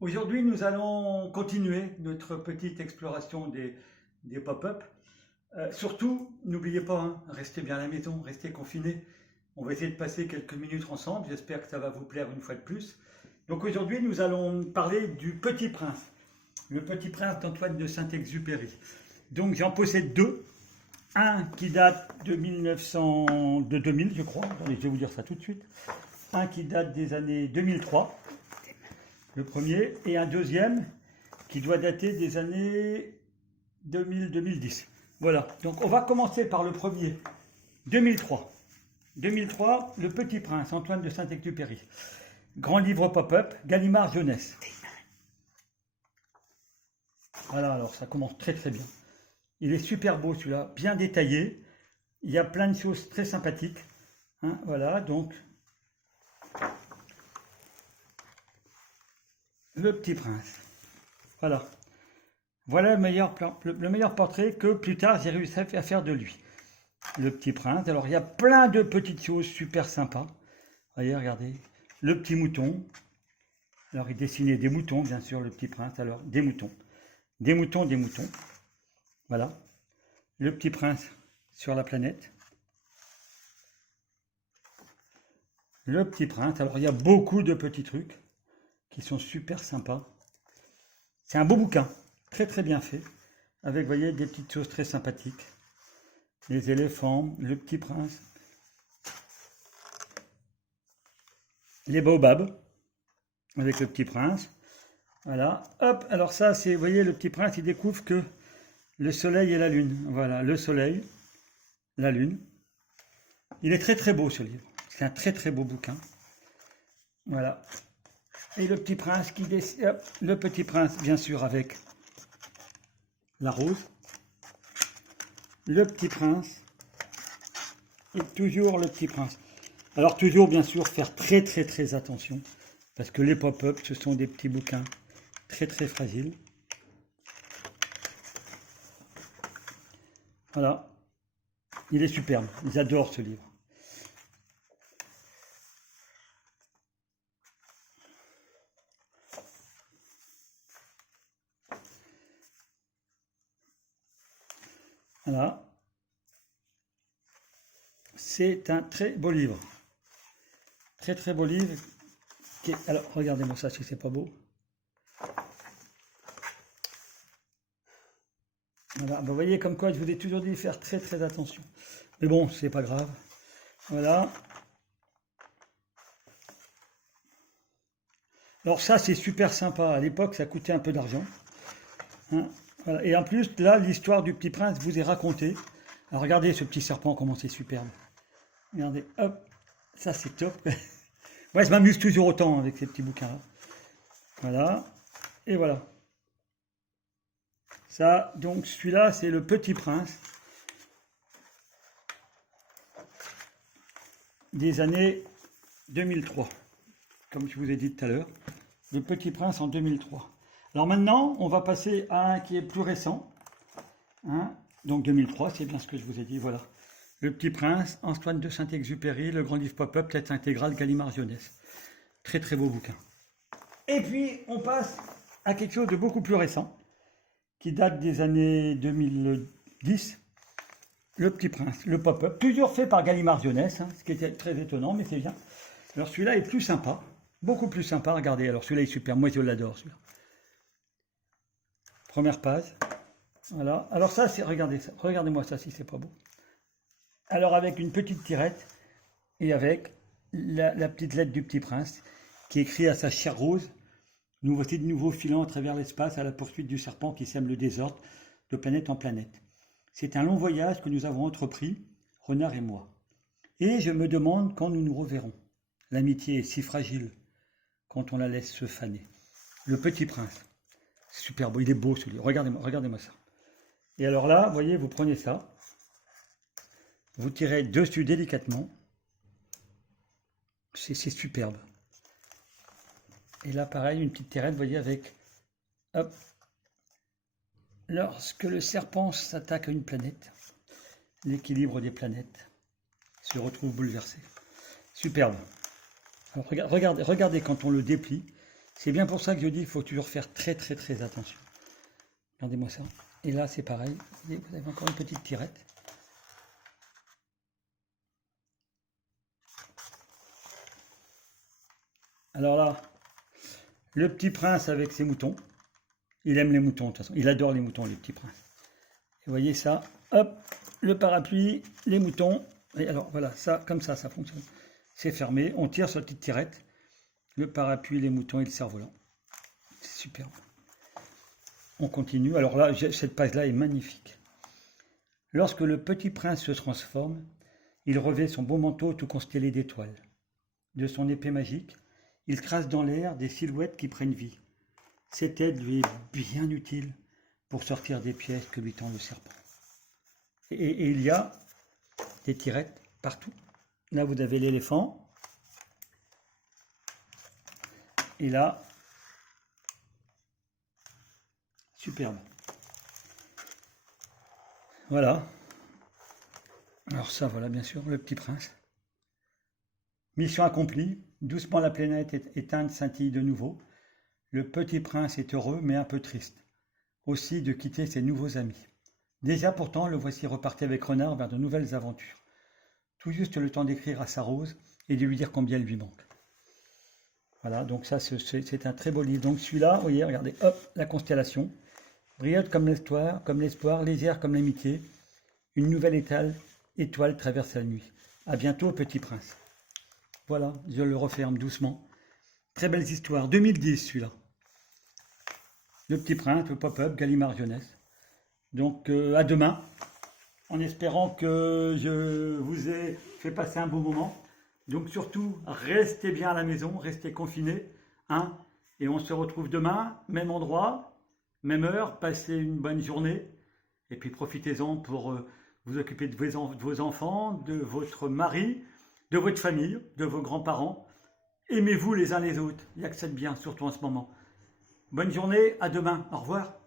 Aujourd'hui, nous allons continuer notre petite exploration des pop-up. Surtout, n'oubliez pas, hein, restez bien à la maison, restez confinés. On va essayer de passer quelques minutes ensemble. J'espère que ça va vous plaire une fois de plus. Donc aujourd'hui, nous allons parler du Petit Prince, le Petit Prince d'Antoine de Saint-Exupéry. Donc j'en possède deux. Un qui date de 2000, je crois. Attendez, je vais vous dire ça tout de suite. Un qui date des années 2003, le premier, et un deuxième qui doit dater des années 2000-2010. Voilà, donc on va commencer par le premier, 2003. 2003, Le Petit Prince, Antoine de Saint-Exupéry. Grand livre pop-up, Gallimard Jeunesse. Voilà, alors ça commence très très bien. Il est super beau celui-là, bien détaillé. Il y a plein de choses très sympathiques. Hein, voilà, donc Le Petit Prince. Voilà. Voilà le meilleur portrait que plus tard j'ai réussi à faire de lui. Le Petit Prince. Alors il y a plein de petites choses super sympas. Voyez, regardez. Le petit mouton. Alors il dessinait des moutons, bien sûr, le Petit Prince. Alors des moutons. Des moutons, des moutons. Voilà. Le Petit Prince sur la planète. Le Petit Prince. Alors il y a beaucoup de petits trucs qui sont super sympas. C'est un beau bouquin, très très bien fait, avec, vous voyez, des petites choses très sympathiques. Les éléphants, le Petit Prince, les baobabs, avec le Petit Prince. Voilà, hop, alors ça, c'est, vous voyez, le Petit Prince, il découvre que le soleil et la lune. Voilà, le soleil, la lune. Il est très très beau ce livre, c'est un très très beau bouquin. Voilà. Et le Petit Prince qui dessine, le Petit Prince, bien sûr, avec la rose. Le Petit Prince. Et toujours le Petit Prince. Alors toujours, bien sûr, faire très très très attention. Parce que les pop-up, ce sont des petits bouquins très très fragiles. Voilà. Il est superbe. J'adore ce livre. Voilà. C'est un très beau livre. Très très beau livre. Alors, regardez-moi ça si c'est pas beau. Voilà, vous voyez comme quoi je vous ai toujours dit de faire très très attention. Mais bon, c'est pas grave. Voilà. Alors ça, c'est super sympa. À l'époque, ça coûtait un peu d'argent. Hein, voilà. Et en plus, là, l'histoire du Petit Prince vous est racontée. Alors regardez ce petit serpent, comment c'est superbe. Regardez, hop, ça c'est top. Moi, je m'amuse toujours autant avec ces petits bouquins-là. Voilà, et voilà. Ça, donc celui-là, c'est Le Petit Prince des années 2003, comme je vous ai dit tout à l'heure. Le Petit Prince en 2003. Alors maintenant, on va passer à un qui est plus récent. Hein, donc 2003, c'est bien ce que je vous ai dit, voilà. Le Petit Prince, Antoine de Saint-Exupéry, le grand livre pop-up, lettre intégrale, Gallimard Jeunesse. Très très beau bouquin. Et puis, on passe à quelque chose de beaucoup plus récent, qui date des années 2010. Le Petit Prince, le pop-up, toujours fait par Gallimard Jeunesse, hein, ce qui était très étonnant, mais c'est bien. Alors celui-là est plus sympa, beaucoup plus sympa, regardez, alors celui-là est super, moi je l'adore celui-là. Première page, voilà. Alors ça, c'est, regardez ça, regardez-moi ça si c'est pas beau. Alors avec une petite tirette et avec la petite lettre du Petit Prince qui écrit à sa chère Rose: nous voici de nouveau filant à travers l'espace à la poursuite du serpent qui sème le désordre de planète en planète. C'est un long voyage que nous avons entrepris, Renard et moi. Et je me demande quand nous nous reverrons. L'amitié est si fragile quand on la laisse se faner. Le Petit Prince. Super beau, il est beau celui-là. Regardez-moi ça. Et alors là, vous voyez, vous prenez ça, vous tirez dessus délicatement. C'est superbe. Et là, pareil, une petite tirette, vous voyez, avec, hop, lorsque le serpent s'attaque à une planète, l'équilibre des planètes se retrouve bouleversé. Superbe. Alors, regardez quand on le déplie, C'est bien pour ça que je dis qu'il faut toujours faire très très très attention. Regardez-moi ça. Et là, c'est pareil. Vous avez encore une petite tirette. Alors là, le petit prince avec ses moutons. Il aime les moutons, de toute façon. Il adore les moutons, le petit prince. Et vous voyez ça, hop, le parapluie, les moutons. Et alors voilà, ça, comme ça fonctionne. C'est fermé, on tire sur la petite tirette. Le parapluie, les moutons et le cerf-volant. C'est superbe. On continue. Alors là, cette page-là est magnifique. Lorsque le petit prince se transforme, il revêt son beau manteau tout constellé d'étoiles. De son épée magique, il trace dans l'air des silhouettes qui prennent vie. Cette aide lui est bien utile pour sortir des pièges que lui tend le serpent. Et il y a des tirettes partout. Là, vous avez l'éléphant. Et là, superbe. Voilà. Alors ça, voilà, bien sûr, le petit prince. Mission accomplie. Doucement, la planète éteinte scintille de nouveau. Le petit prince est heureux, mais un peu triste. Aussi de quitter ses nouveaux amis. Déjà pourtant, le voici reparti avec Renard vers de nouvelles aventures. Tout juste le temps d'écrire à sa Rose et de lui dire combien elle lui manque. Voilà, donc ça c'est un très beau livre. Donc celui-là, vous voyez, regardez, hop, la constellation. Brillante comme l'espoir, légère comme l'amitié. Une nouvelle étoile traverse la nuit. À bientôt, petit prince. Voilà, je le referme doucement. Très belles histoires. 2010 celui-là. Le petit prince, le pop-up, Gallimard Jeunesse. Donc à demain, en espérant que je vous ai fait passer un beau moment. Donc surtout, restez bien à la maison, restez confinés. Hein, et on se retrouve demain, même endroit, même heure, passez une bonne journée. Et puis profitez-en pour vous occuper de vos enfants, de votre mari, de votre famille, de vos grands-parents. Aimez-vous les uns les autres, il n'y a que ça de bien, surtout en ce moment. Bonne journée, à demain, au revoir.